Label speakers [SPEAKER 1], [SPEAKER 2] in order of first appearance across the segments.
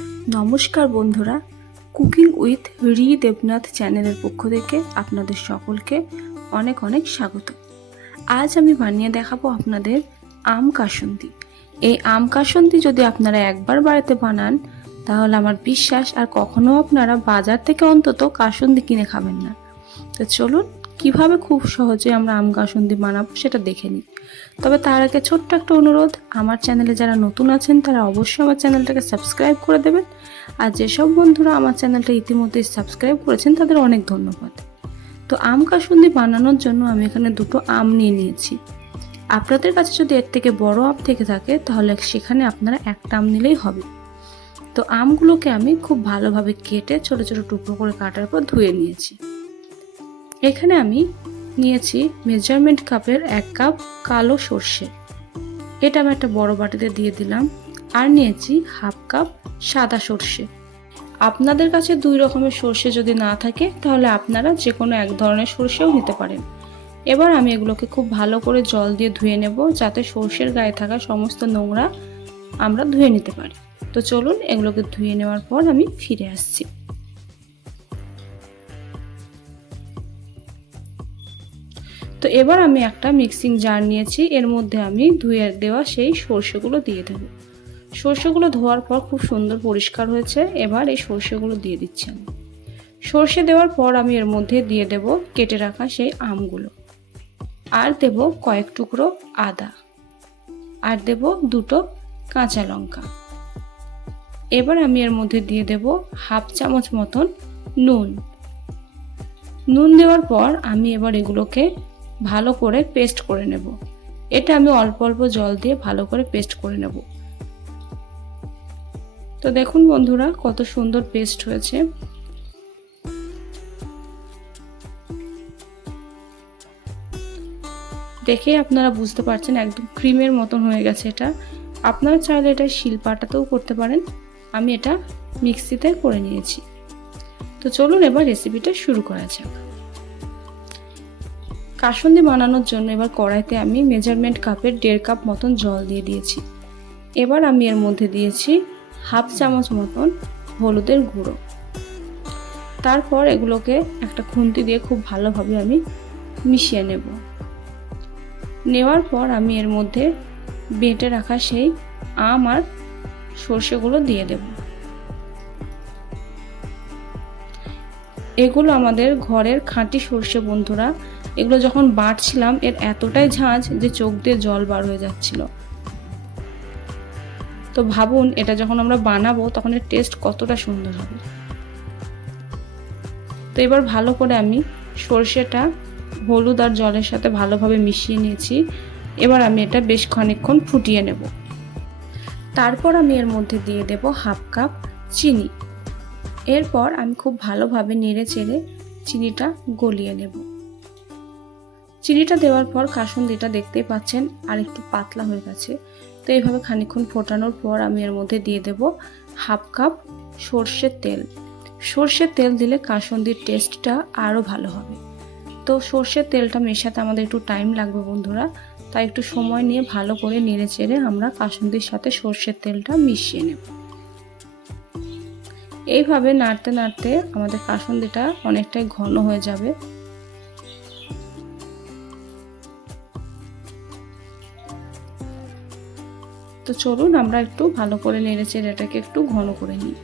[SPEAKER 1] নমস্কার বন্ধুরা cooking with রি দেবনাথ চ্যানেলের পক্ষ থেকে আপনাদের সকলকে অনেক অনেক স্বাগত। আজ আমি বানিয়ে দেখাবো আপনাদের আম কাসন্দি। এই আম কাসন্দি যদি আপনারা একবার বাড়িতে বানান, তাহলে আমার বিশ্বাস আর কখনো আপনারা বাজার থেকে অন্তত কাসন্দি কিনে খাবেন না। তো চলুন কীভাবে খুব সহজে আমরা আম কাসন্দি বানাবো সেটা দেখে নিই। তবে তার আগে ছোট্ট একটা অনুরোধ, আমার চ্যানেলে যারা নতুন আছেন তারা অবশ্যই আমার চ্যানেলটাকে সাবস্ক্রাইব করে দেবেন। আর যেসব বন্ধুরা আমার চ্যানেলটা ইতিমধ্যে সাবস্ক্রাইব করেছেন তাদের অনেক ধন্যবাদ। তো আম কাসুন্দি বানানোর জন্য আমি এখানে দুটো আম নিয়ে নিয়েছি। আপনাদের কাছে যদি এর থেকে বড় আম থেকে থাকে, তাহলে সেখানে আপনারা একটা আম নিলেই হবে। তো আমগুলোকে আমি খুব ভালোভাবে কেটে ছোট ছোট টুকরো করে কাটার পর ধুয়ে নিয়েছি। এখানে আমি নিয়েছি মেজারমেন্ট কাপের এক কাপ কালো সর্ষে। এটা আমি একটা বড় বাটিতে দিয়ে দিলাম। আর নিয়েছি হাফ কাপ সাদা সর্ষে। আপনাদের কাছে দুই রকমের সর্ষে যদি না থাকে, তাহলে আপনারা যে কোনো এক ধরনের সর্ষেও নিতে পারেন। এবার আমি এগুলোকে খুব ভালো করে জল দিয়ে ধুয়ে নেব, যাতে সর্ষের গায়ে থাকা সমস্ত নোংরা আমরা ধুয়ে নিতে পারি। তো চলুন এগুলোকে ধুয়ে নেওয়ার পর আমি ফিরে আসছি। তো এবার আমি একটা মিক্সিং জার নিয়েছি। এর মধ্যে আমি ধুয়ে দেওয়া সেই সর্ষেগুলো দিয়ে দেব। সর্ষেগুলো ধোয়ার পর খুব সুন্দর পরিষ্কার হয়েছে। এবার এই সর্ষেগুলো দিয়ে দিচ্ছি আমি। সর্ষে দেওয়ার পর আমি এর মধ্যে দিয়ে দেব কেটে রাখা সেই আমগুলো। আর দেব কয়েক টুকরো আদা। আর দেব দুটো কাঁচা লঙ্কা। এবার আমি এর মধ্যে দিয়ে দেব হাফ চামচ মতন নুন। নুন দেওয়ার পর আমি এবার এগুলোকে ভালো করে পেস্ট করে নেব। এটা আমি অল্প অল্প জল দিয়ে ভালো করে পেস্ট করে নেব। তো দেখুন বন্ধুরা, কত সুন্দর পেস্ট হয়েছে। দেখে আপনারা বুঝতে পারছেন, একদম ক্রিমের মতন হয়ে গেছে এটা। আপনারা চাইলে এটা শিলপাটাতেও করতে পারেন। আমি এটা মিক্সিতে করে নিয়েছি। তো চলুন এবার রেসিপিটা শুরু করা যাক। কাসন্দি বানানোর জন্য এবার কড়াইতে আমি মেজারমেন্ট কাপের দেড় কাপ মতন জল দিয়ে দিয়েছি। এবার আমি এর মধ্যে দিয়েছি হাফ চামচ মতন হলুদের গুঁড়ো। তারপর এগুলোকে একটা খুন্তি দিয়ে খুব ভালোভাবে আমি মিশিয়ে নেব। নেওয়ার পর আমি এর মধ্যে বেটে রাখা সেই আম আর সর্ষেগুলো দিয়ে দেব। এগুলো আমাদের ঘরের খাঁটি সর্ষে, বন্ধুরা। এগুলো যখন বাটছিলাম, এর এতটাই ঝাঁঝ যে চোখ দিয়ে জল বার হয়ে যাচ্ছিল। তো ভাবুন, এটা যখন আমরা বানাবো, তখন এর টেস্ট কতটা সুন্দর হবে। তো এবার ভালো করে আমি সর্ষেটা হলুদ আর জলের সাথে ভালোভাবে মিশিয়ে নিয়েছি। এবার আমি এটা বেশ খানিকক্ষণ ফুটিয়ে নেব। তারপর আমি এর মধ্যে দিয়ে দেব হাফ কাপ চিনি। এরপর আমি খুব ভালোভাবে নেড়ে চেড়ে চিনিটা গলিয়ে নেব। চিনিটা দেওয়ার পর কাসুন্দিটা দেখতেই পাচ্ছেন আর একটু পাতলা হয়ে গেছে। তো এইভাবে খানিক্ষণ ফোটানোর পর আমি এর মধ্যে দিয়ে দেব হাফ কাপ সর্ষের তেল। সর্ষের তেল দিলে কাসুন্দির টেস্টটা আরও ভালো হবে। তো সর্ষের তেলটা মেশাতে আমাদের একটু টাইম লাগবে বন্ধুরা। তাই একটু সময় নিয়ে ভালো করে নেড়ে চেড়ে আমরা কাসুন্দির সাথে সর্ষের তেলটা মিশিয়ে নেব। এইভাবে নাড়তে নাড়তে আমাদের কাসুন্দিটা অনেকটাই ঘন হয়ে যাবে। তো চলুন আমরা একটু ভালো করে নেড়ে চেড়ে এটাকে একটু ঘন করে নিই।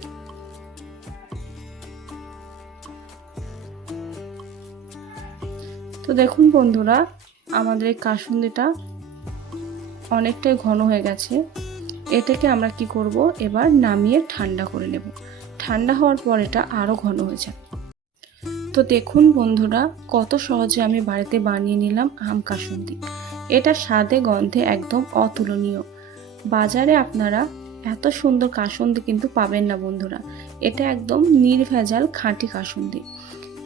[SPEAKER 1] তো দেখুন বন্ধুরা, আমাদের এই কাসুন্দিটা অনেকটাই ঘন হয়ে গেছে। এটাকে আমরা কি করব? এবার নামিয়ে ঠান্ডা করে নেব। ঠান্ডা হওয়ার পর এটা আরও ঘন হয়ে যায়। তো দেখুন বন্ধুরা, কত সহজে আমি বাড়িতে বানিয়ে নিলাম আম কাসুন্দি। এটা স্বাদে গন্ধে একদম অতুলনীয়। বাজারে আপনারা এত সুন্দর কাসুন্দি কিন্তু পাবেন না বন্ধুরা। এটা একদম নির্ভেজাল খাঁটি কাসুন্দি।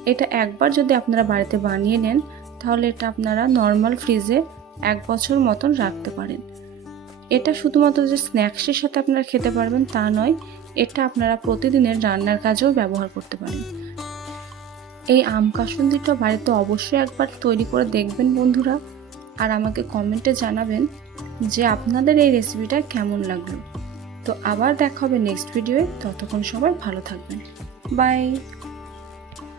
[SPEAKER 1] এটা একবার যদি আপনারা বাড়িতে বানিয়ে নেন, তাহলে এটা আপনারা নর্মাল ফ্রিজে এক বছর মতন রাখতে পারেন। এটা শুধুমাত্র যে স্ন্যাক্সের সাথে আপনারা খেতে পারবেন তা নয় এটা আপনারা প্রতিদিনের রান্নার কাজেও ব্যবহার করতে পারেন। এই আম কাসুন্দিটা বাড়িতে অবশ্যই একবার তৈরি করে দেখবেন বন্ধুরা। আর আমাকে কমেন্টে জানাবেন যে আপনাদের এই রেসিপিটা কেমন লাগল। তো আবার দেখা হবে নেক্সট ভিডিওয়ে। ততক্ষণ সবাই ভালো থাকবেন। বাই।